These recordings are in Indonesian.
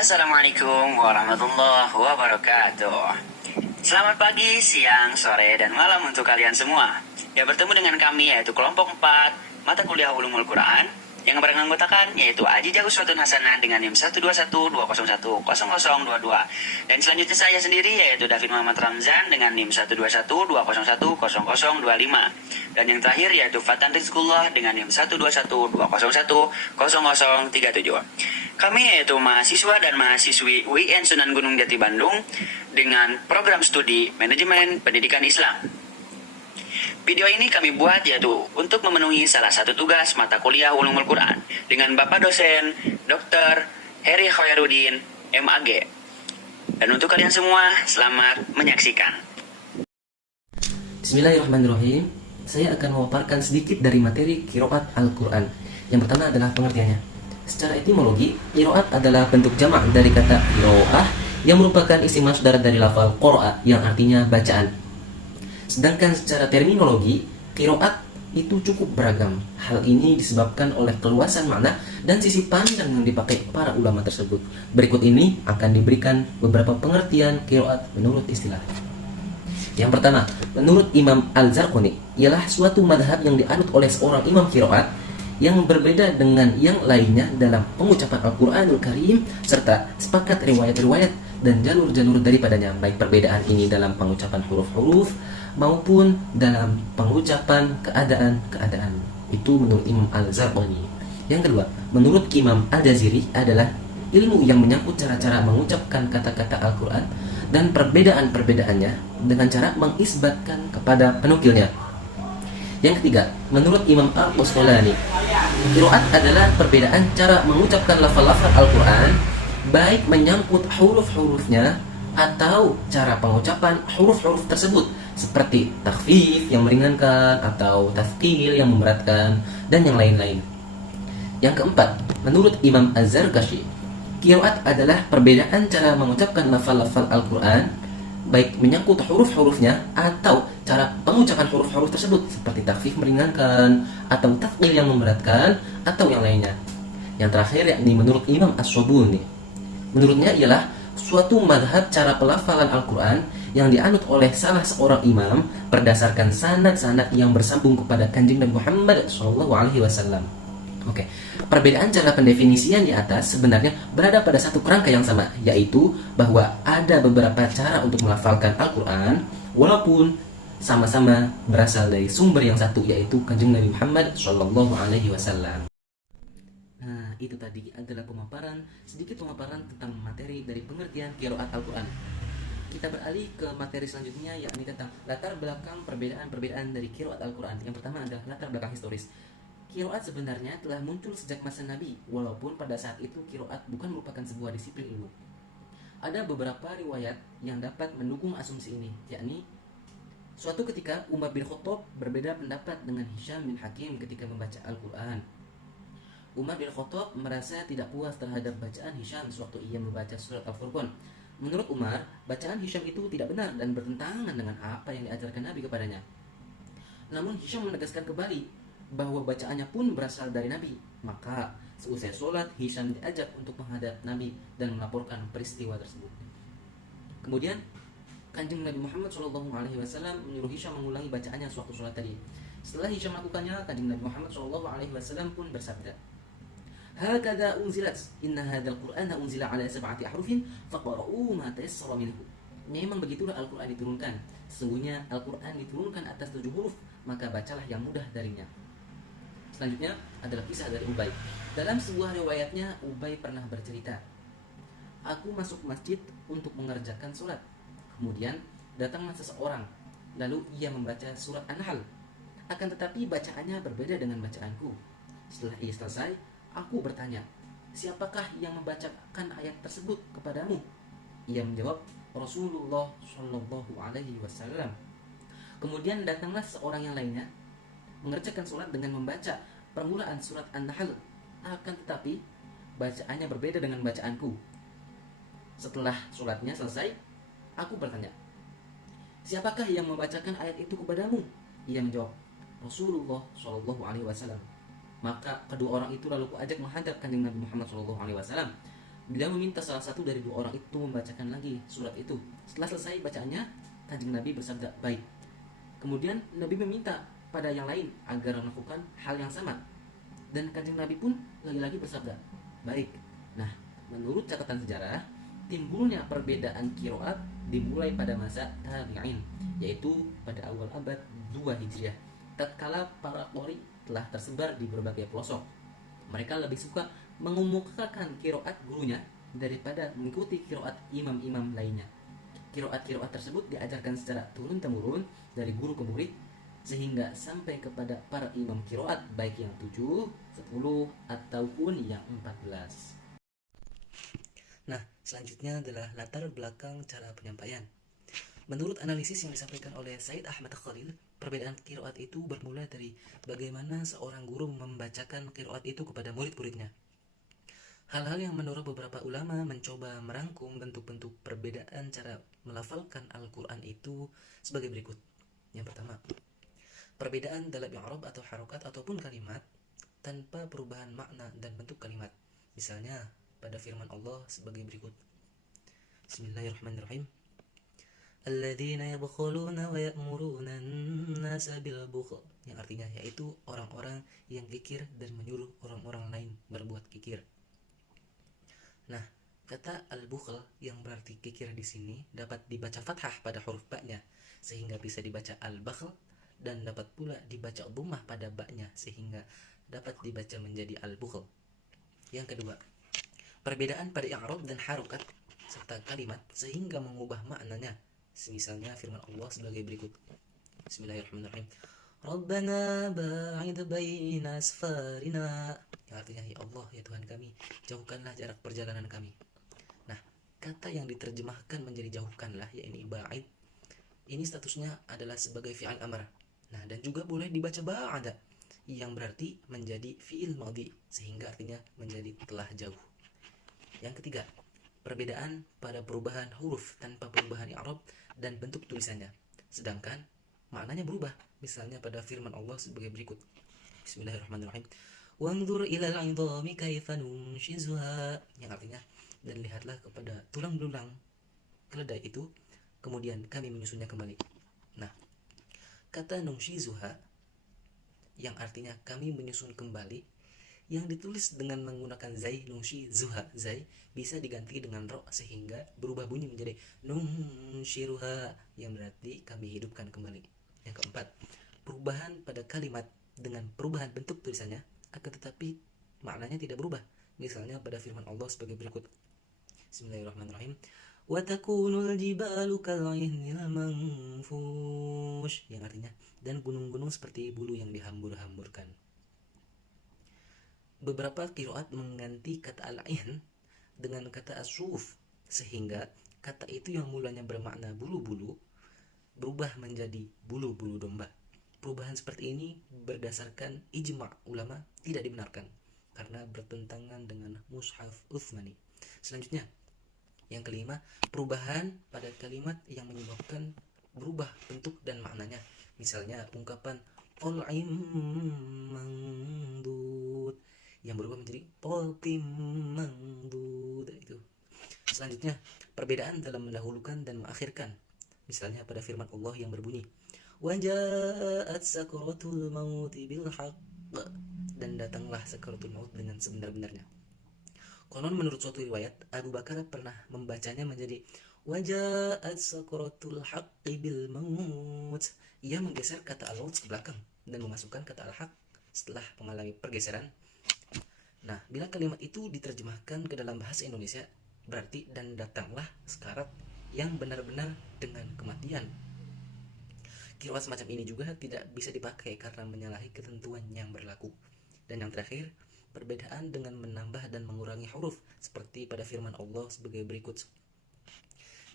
Assalamualaikum warahmatullahi wabarakatuh. Selamat pagi, siang, sore, dan malam untuk kalian semua yang bertemu dengan kami, yaitu kelompok 4 mata kuliah Ulumul Quran yang beranggotakan yaitu Aji Uswatun Hasanah dengan NIM 12120100022, dan selanjutnya saya sendiri yaitu David Muhammad Ramzan dengan NIM 12120100025, dan yang terakhir yaitu Fatan Rizkullah dengan NIM 12120100037. Kami yaitu mahasiswa dan mahasiswi UIN Sunan Gunung Jati Bandung dengan program studi Manajemen Pendidikan Islam. Video ini kami buat yaitu untuk memenuhi salah satu tugas mata kuliah Ulumul Quran dengan Bapak dosen Dr. Heri Khairuddin, MAG. Dan untuk kalian semua, selamat menyaksikan. Bismillahirrahmanirrahim. Saya akan memaparkan sedikit dari materi qiraat Al-Quran. Yang pertama adalah pengertiannya. Secara etimologi, qiraat adalah bentuk jamak dari kata qiraah yang merupakan isim masdar dari lafal qara'a yang artinya bacaan. Sedangkan secara terminologi, qiraat itu cukup beragam. Hal ini disebabkan oleh keluasan makna dan sisi pandang yang dipakai para ulama tersebut. Berikut ini akan diberikan beberapa pengertian qiraat menurut istilah. Yang pertama, menurut Imam Al-Zarqani, ialah suatu madhab yang dianut oleh seorang imam qiraat yang berbeda dengan yang lainnya dalam pengucapan Al-Quranul Karim serta sepakat riwayat-riwayat dan jalur-jalur daripadanya, baik perbedaan ini dalam pengucapan huruf-huruf maupun dalam pengucapan keadaan-keadaan. Itu menurut Imam Al-Zarqani. Yang kedua, menurut Imam Al-Jaziri adalah ilmu yang menyangkut cara-cara mengucapkan kata-kata Al-Quran dan perbedaan-perbedaannya dengan cara mengisbatkan kepada penukilnya. Yang ketiga, menurut Imam Al-Qasqalani, qiraat adalah perbedaan cara mengucapkan lafal-lafal Al-Quran, baik menyangkut huruf-hurufnya atau cara pengucapan huruf-huruf tersebut, seperti takhfif yang meringankan atau tathqil yang memberatkan, dan yang lain-lain. Yang keempat, menurut Imam Az-Zarkashi, qiraat adalah perbedaan cara mengucapkan lafal-lafal Al-Quran, baik menyangkut huruf-hurufnya atau cara pengucapan huruf-huruf tersebut, seperti takhfif meringankan atau tathqil yang memberatkan atau yang lainnya. Yang terakhir yakni menurut Imam As-Sabuni, menurutnya ialah suatu madhab cara pelafalan Al-Quran yang dianut oleh salah seorang imam berdasarkan sanad-sanad yang bersambung kepada Kanjeng Nabi Muhammad SAW. Oke, perbedaan cara pendefinisian di atas sebenarnya berada pada satu kerangka yang sama, yaitu bahwa ada beberapa cara untuk melafalkan Al-Quran walaupun sama-sama berasal dari sumber yang satu, yaitu Kanjeng Nabi Muhammad SAW. Nah, itu tadi adalah sedikit pemaparan tentang materi dari pengertian qiraat Al-Quran. Kita beralih ke materi selanjutnya, yakni tentang latar belakang perbedaan-perbedaan dari qiraat Al-Quran. Yang pertama adalah latar belakang historis. Qiraat sebenarnya telah muncul sejak masa Nabi, walaupun pada saat itu qiraat bukan merupakan sebuah disiplin ilmu. Ada beberapa riwayat yang dapat mendukung asumsi ini, yakni suatu ketika Umar bin Khattab berbeda pendapat dengan Hisham bin Hakim ketika membaca Al-Quran. Umar bin Khattab merasa tidak puas terhadap bacaan Hisham sewaktu ia membaca surat Al-Furqan. Menurut Umar, bacaan Hisham itu tidak benar dan bertentangan dengan apa yang diajarkan Nabi kepadanya. Namun Hisham menegaskan kembali bahwa bacaannya pun berasal dari Nabi. Maka seusai sholat, Hisham diajak untuk menghadap Nabi dan melaporkan peristiwa tersebut. Kemudian Kanjeng Nabi Muhammad SAW menyuruh Hisham mengulangi bacaannya sewaktu sholat tadi. Setelah Hisham melakukannya, Kanjeng Nabi Muhammad SAW pun bersabda, "Hakadha unzilat, inna hadzal Qur'ana unzila ala sab'ati ahrufin faqra'u ma tayassara minhu." Memang begitulah Al-Quran diturunkan. Sesungguhnya Al-Quran diturunkan atas 7 huruf, maka bacalah yang mudah darinya. Selanjutnya adalah kisah dari Ubay. Dalam sebuah riwayatnya, Ubay pernah bercerita, "Aku masuk masjid untuk mengerjakan sholat. Kemudian datanglah seseorang, lalu ia membaca surat An-Nahl. Akan tetapi bacaannya berbeda dengan bacaanku. Setelah ia selesai, aku bertanya, siapakah yang membacakan ayat tersebut kepadamu? Ia menjawab, Rasulullah Shallallahu Alaihi Wasallam. Kemudian datanglah seorang yang lainnya mengerjakan sholat dengan membaca permulaan surat An-Nahl. Akan tetapi bacaannya berbeda dengan bacaanku. Setelah sholatnya selesai, aku bertanya, siapakah yang membacakan ayat itu kepadamu? Ia menjawab, Rasulullah Shallallahu Alaihi Wasallam. Maka kedua orang itu lalu kuajak menghadap kanjeng Nabi Muhammad Shallallahu Alaihi Wasallam. Beliau meminta salah satu dari dua orang itu membacakan lagi surat itu. Setelah selesai bacaannya, kanjeng Nabi bersabda, baik. Kemudian Nabi meminta pada yang lain agar melakukan hal yang sama. Dan kanjeng Nabi pun lagi-lagi bersabda, baik. Nah, menurut catatan sejarah, timbulnya perbedaan kiroat dimulai pada masa tabi'in, yaitu pada awal abad 2 Hijriah. Tatkala para qori telah tersebar di berbagai pelosok, mereka lebih suka mengemukakan kiroat gurunya daripada mengikuti kiroat imam-imam lainnya. Kiroat-kiroat tersebut diajarkan secara turun-temurun dari guru ke murid, sehingga sampai kepada para imam kiroat, baik yang 7, 10, ataupun yang 14. Nah, selanjutnya adalah latar belakang cara penyampaian. Menurut analisis yang disampaikan oleh Said Ahmad Khalil, perbedaan kiroat itu bermula dari bagaimana seorang guru membacakan kiroat itu kepada murid-muridnya. Hal-hal yang menurut beberapa ulama mencoba merangkum bentuk-bentuk perbedaan cara melafalkan Al-Quran itu sebagai berikut. Yang pertama, perbedaan dalam i'rab atau harokat ataupun kalimat tanpa perubahan makna dan bentuk kalimat. Misalnya pada firman Allah sebagai berikut. Bismillahirrahmanirrahim. Alladzina yabkhuluna wa ya'muruna an-nasa bil bukhl, yang artinya yaitu orang-orang yang kikir dan menyuruh orang-orang lain berbuat kikir. Nah, kata al-bukhl yang berarti kikir di sini dapat dibaca fathah pada huruf ba-nya sehingga bisa dibaca al-bakhl, dan dapat pula dibaca dhammah pada ba-nya sehingga dapat dibaca menjadi al-bukhl. Yang kedua, perbedaan pada i'rab dan harokat serta kalimat sehingga mengubah maknanya. Misalnya firman Allah sebagai berikut. Bismillahirrahmanirrahim. Rabbana ba'id baina asfarina, yang artinya ya Allah, ya Tuhan kami, jauhkanlah jarak perjalanan kami. Nah, kata yang diterjemahkan menjadi jauhkanlah, yakni ba'id, ini statusnya adalah sebagai fi'al amr. Nah, dan juga boleh dibaca ba'ada, yang berarti menjadi fi'il madhi, sehingga artinya menjadi telah jauh. Yang ketiga, perbedaan pada perubahan huruf tanpa perubahan i'rab dan bentuk tulisannya, sedangkan maknanya berubah. Misalnya pada firman Allah sebagai berikut. Bismillahirrahmanirrahim. Wanzur ilal 'idhami kaifa nunshizuha, yang artinya dan lihatlah kepada tulang belulang keledai itu, kemudian kami menyusunnya kembali. Nah, kata nunshizuha yang artinya kami menyusun kembali, yang ditulis dengan menggunakan zai, nungshi zuha, zai bisa diganti dengan ro sehingga berubah bunyi menjadi nunshiruha, yang berarti kami hidupkan kembali. Yang keempat, perubahan pada kalimat dengan perubahan bentuk tulisannya, akan tetapi maknanya tidak berubah. Misalnya pada firman Allah sebagai berikut. Bismillahirrahmanirrahim. Wa takunul jibalu kal'ihnil manfush, yang artinya dan gunung-gunung seperti bulu yang dihambur-hamburkan. Beberapa qiraat mengganti kata al-ain dengan kata as-suf, sehingga kata itu yang mulanya bermakna bulu-bulu berubah menjadi bulu-bulu domba. Perubahan seperti ini berdasarkan ijma' ulama tidak dibenarkan karena bertentangan dengan mushaf Utsmani. Selanjutnya, yang kelima, perubahan pada kalimat yang menyebabkan berubah bentuk dan maknanya. Misalnya ungkapan qal'im mandud yang berubah menjadi poltim mandud itu. Selanjutnya, perbedaan dalam mendahulukan dan mengakhirkan. Misalnya pada firman Allah yang berbunyi waja'at sakaratul maut bil haqq, dan datanglah sakaratul maut dengan sebenar-benarnya. Konon menurut suatu riwayat, Abu Bakar pernah membacanya menjadi waja'at sakaratul haqqi bil maut. Ia menggeser kata al-maut ke belakang dan memasukkan kata al-haq setelah mengalami pergeseran. Nah, bila kalimat itu diterjemahkan ke dalam bahasa Indonesia, berarti dan datanglah sekarat yang benar-benar dengan kematian. Qiraat semacam ini juga tidak bisa dipakai karena menyalahi ketentuan yang berlaku. Dan yang terakhir, perbedaan dengan menambah dan mengurangi huruf seperti pada firman Allah sebagai berikut.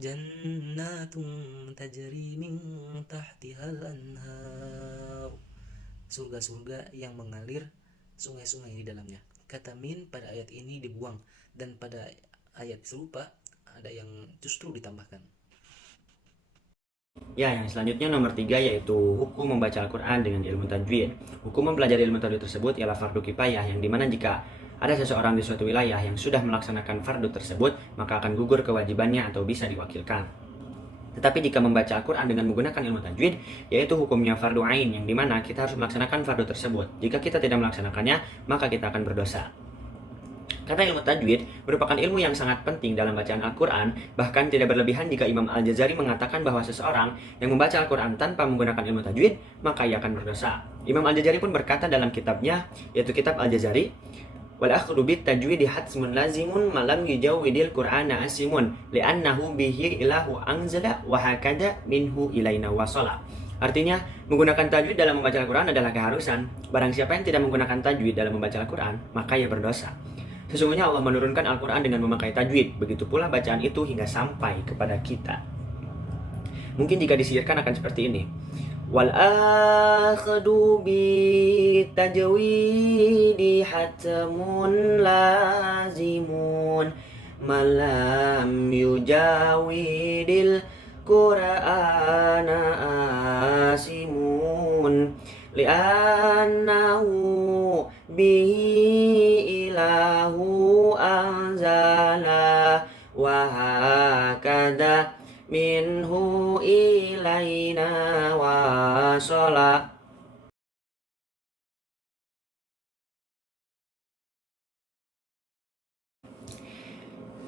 Jannatun tajri min tahtihal anhar. Surga-surga yang mengalir sungai-sungai di dalamnya. Kata min pada ayat ini dibuang, dan pada ayat serupa ada yang justru ditambahkan. Ya, yang selanjutnya nomor 3 yaitu hukum membaca Al-Quran dengan ilmu tajwid. Hukum mempelajari ilmu tajwid tersebut ialah fardu kifayah, yang dimana jika ada seseorang di suatu wilayah yang sudah melaksanakan fardu tersebut, maka akan gugur kewajibannya atau bisa diwakilkan. Tetapi jika membaca Al-Quran dengan menggunakan ilmu tajwid, yaitu hukumnya fardu ain, yang dimana kita harus melaksanakan fardu tersebut. Jika kita tidak melaksanakannya, maka kita akan berdosa. Karena ilmu tajwid merupakan ilmu yang sangat penting dalam bacaan Al-Quran, bahkan tidak berlebihan jika Imam Al-Jazari mengatakan bahwa seseorang yang membaca Al-Quran tanpa menggunakan ilmu tajwid, maka ia akan berdosa. Imam Al-Jazari pun berkata dalam kitabnya, yaitu kitab Al-Jazari, wal akhdhu bit tajwidi hatmun lazimun malam yujawwidil Qur'ana asimun li'annahu bihi ilahu anzala wa hakada minhu ilaina wasala. Artinya, menggunakan tajwid dalam membaca Al-Quran adalah keharusan. Barang siapa yang tidak menggunakan tajwid dalam membaca Al-Quran, maka ia berdosa. Sesungguhnya Allah menurunkan Al-Quran dengan memakai tajwid, begitu pula bacaan itu hingga sampai kepada kita. Mungkin jika disihirkan akan seperti ini. Wal akhdu bi tajwidi hatmun lazimun malam yujawidil Qur'ana asimun li'annahu bihi ilahu anzala wa hakada minhu ilaina wasala.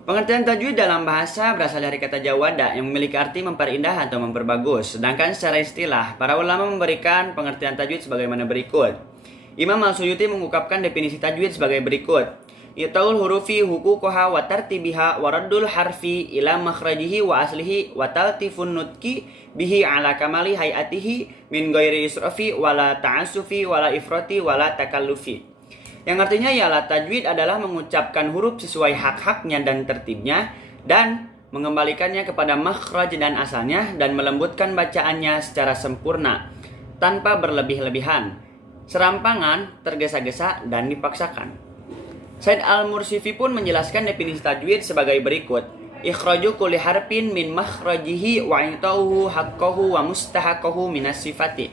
Pengertian tajwid dalam bahasa berasal dari kata jawada yang memiliki arti memperindah atau memperbagus. Sedangkan secara istilah, para ulama memberikan pengertian tajwid sebagaimana berikut. Imam Al-Suyuti mengungkapkan definisi tajwid sebagai berikut. Itaul hurufi huquqaha wa tartibiha wa raddul harfi ila makhrajihi wa aslihi wa taltifun nutki bihi ala kamali hayatihi min ghairi israfi wala ta'assufi wala ifrati wala takallufi. Yang artinya ialah tajwid adalah mengucapkan huruf sesuai hak-haknya dan tertibnya dan mengembalikannya kepada makhraj dan asalnya dan melembutkan bacaannya secara sempurna tanpa berlebih-lebihan, serampangan, tergesa-gesa dan dipaksakan. Said Al-Mursifi pun menjelaskan definisi tajwid sebagai berikut. Ikhraju kulli harfin min makhrajihi wa i'tauhu haqqahu wa mustahaqahu minas sifati.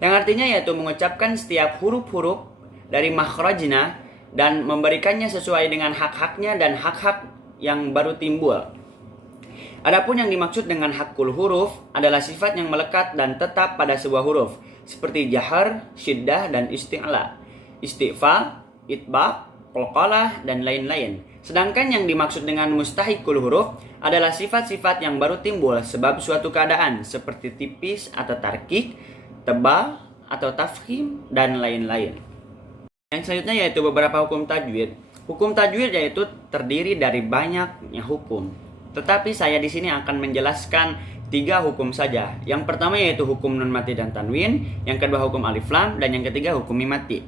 Yang artinya yaitu mengucapkan setiap huruf-huruf dari makhrajnya dan memberikannya sesuai dengan hak-haknya dan hak-hak yang baru timbul. Adapun yang dimaksud dengan hakul huruf adalah sifat yang melekat dan tetap pada sebuah huruf, seperti jahar, syiddah, dan isti'la, isti'fa, itbaq, qalqalah, dan lain-lain. Sedangkan yang dimaksud dengan mustahikul huruf adalah sifat-sifat yang baru timbul sebab suatu keadaan, seperti tipis atau tarkik, tebal atau tafkhim, dan lain-lain. Yang selanjutnya yaitu beberapa hukum tajwid. Hukum tajwid yaitu terdiri dari banyaknya hukum. Tetapi saya di sini akan menjelaskan 3 hukum saja. Yang pertama yaitu hukum nun mati dan tanwin, yang kedua hukum alif lam, dan yang ketiga hukum mim mati.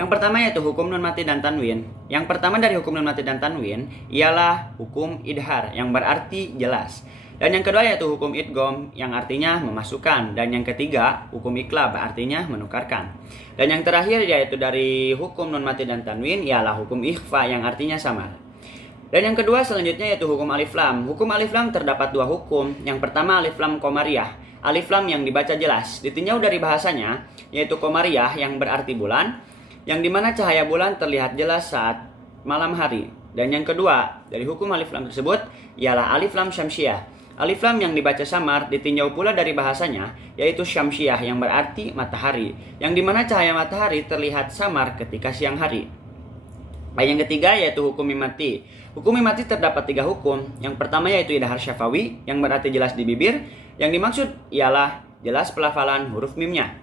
Yang pertama yaitu hukum nun mati dan tanwin. Yang pertama dari hukum nun mati dan tanwin ialah hukum idhar yang berarti jelas. Dan yang kedua yaitu hukum idgham yang artinya memasukkan. Dan yang ketiga hukum iqlab artinya menukarkan. Dan yang terakhir yaitu dari hukum nun mati dan tanwin ialah hukum ikhfa yang artinya samar. Dan yang kedua selanjutnya yaitu hukum alif lam. Hukum alif lam terdapat 2 hukum. Yang pertama alif lam qamariyah. Alif lam yang dibaca jelas. Ditinjau dari bahasanya yaitu qamariyah yang berarti bulan, yang dimana cahaya bulan terlihat jelas saat malam hari. Dan yang kedua dari hukum alif lam tersebut ialah alif lam syamsiyah. Alif lam yang dibaca samar ditinjau pula dari bahasanya yaitu syamsiyah yang berarti matahari, yang dimana cahaya matahari terlihat samar ketika siang hari. Dan yang ketiga yaitu hukum mim mati. Hukum mim mati terdapat 3 hukum. Yang pertama yaitu idhar syafawi yang berarti jelas di bibir, yang dimaksud ialah jelas pelafalan huruf mimnya.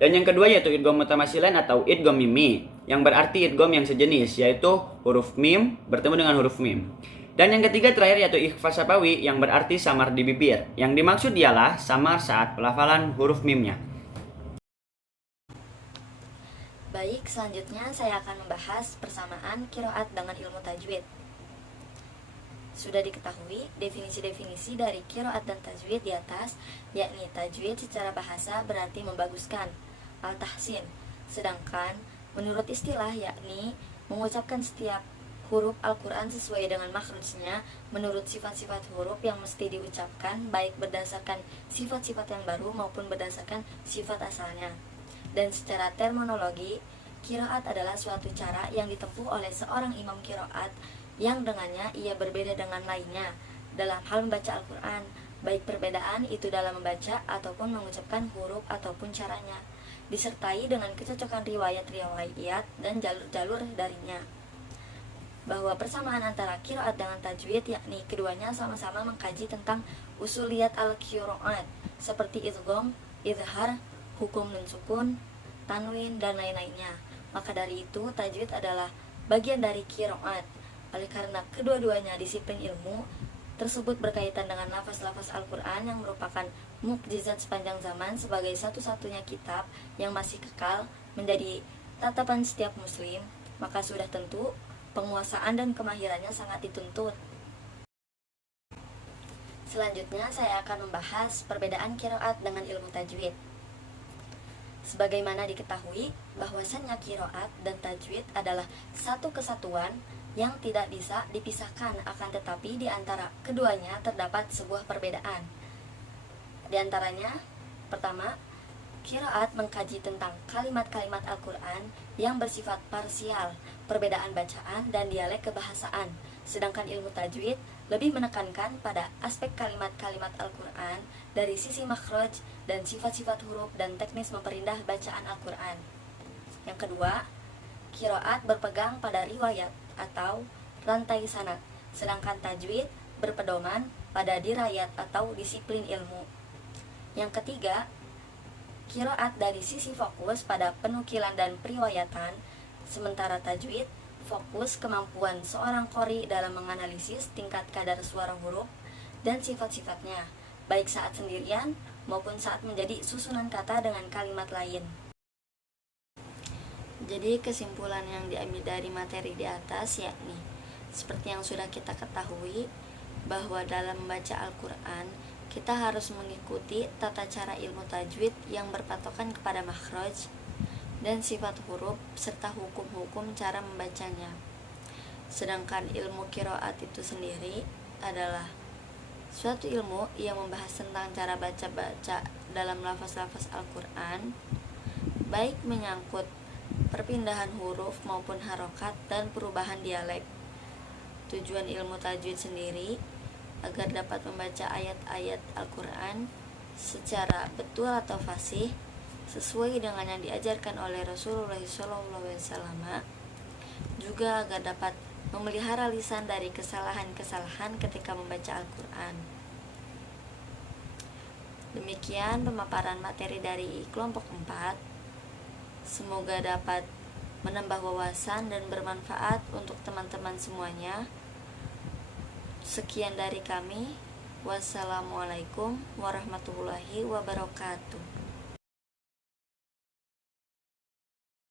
Dan yang kedua yaitu idgham mutamasilan atau idgham mimi yang berarti idgham yang sejenis, yaitu huruf mim bertemu dengan huruf mim. Dan yang ketiga terakhir yaitu ikhfa syafawi yang berarti samar di bibir. Yang dimaksud dialah samar saat pelafalan huruf mimnya. Baik, selanjutnya saya akan membahas persamaan qiraat dengan ilmu tajwid. Sudah diketahui definisi-definisi dari qiraat dan tajwid di atas, yakni tajwid secara bahasa berarti membaguskan, al-tahsin. Sedangkan menurut istilah yakni mengucapkan setiap huruf Al-Quran sesuai dengan makhrajnya menurut sifat-sifat huruf yang mesti diucapkan, baik berdasarkan sifat-sifat yang baru maupun berdasarkan sifat asalnya. Dan secara terminologi, qiraat adalah suatu cara yang ditempuh oleh seorang imam qiraat yang dengannya ia berbeda dengan lainnya dalam hal membaca Al-Quran, baik perbedaan itu dalam membaca ataupun mengucapkan huruf ataupun caranya, disertai dengan kecocokan riwayat-riwayat dan jalur-jalur darinya. Bahwa persamaan antara qiraat dengan tajwid yakni keduanya sama-sama mengkaji tentang usuliyat al-qiraat seperti idgham, izhar, hukum nun sukun, tanwin, dan lain-lainnya. Maka dari itu tajwid adalah bagian dari qiraat. Oleh karena kedua-duanya disiplin ilmu tersebut berkaitan dengan lafaz-lafaz Al-Quran yang merupakan mukjizat sepanjang zaman sebagai satu-satunya kitab yang masih kekal menjadi tatapan setiap muslim, maka sudah tentu penguasaan dan kemahirannya sangat dituntut. Selanjutnya saya akan membahas perbedaan qiraat dengan ilmu tajwid. Sebagaimana diketahui bahwasannya qiraat dan tajwid adalah satu kesatuan yang tidak bisa dipisahkan, akan tetapi di antara keduanya terdapat sebuah perbedaan. Di antaranya, pertama, qiraat mengkaji tentang kalimat-kalimat Al-Quran yang bersifat parsial, perbedaan bacaan dan dialek kebahasaan. Sedangkan ilmu tajwid lebih menekankan pada aspek kalimat-kalimat Al-Quran dari sisi makhraj dan sifat-sifat huruf dan teknis memperindah bacaan Al-Quran. Yang kedua, qiraat berpegang pada riwayat atau rantai sanad, sedangkan tajwid berpedoman pada dirayat atau disiplin ilmu. Yang ketiga, qiraat dari sisi fokus pada penukilan dan periwayatan, sementara tajwid fokus kemampuan seorang qori dalam menganalisis tingkat kadar suara huruf dan sifat-sifatnya, baik saat sendirian maupun saat menjadi susunan kata dengan kalimat lain. Jadi kesimpulan yang diambil dari materi di atas yakni seperti yang sudah kita ketahui bahwa dalam membaca Al-Quran kita harus mengikuti tata cara ilmu tajwid yang berpatokan kepada makhraj dan sifat huruf serta hukum-hukum cara membacanya. Sedangkan ilmu qiraat itu sendiri adalah suatu ilmu yang membahas tentang cara baca-baca dalam lafaz-lafaz Al-Quran, baik menyangkut perpindahan huruf maupun harokat dan perubahan dialek. Tujuan ilmu tajwid sendiri agar dapat membaca ayat-ayat Al-Quran secara betul atau fasih sesuai dengan yang diajarkan oleh Rasulullah SAW, juga agar dapat memelihara lisan dari kesalahan-kesalahan ketika membaca Al-Quran. Demikian pemaparan materi dari kelompok 4. Semoga dapat menambah wawasan dan bermanfaat untuk teman-teman semuanya. Sekian dari kami. Wassalamualaikum warahmatullahi wabarakatuh.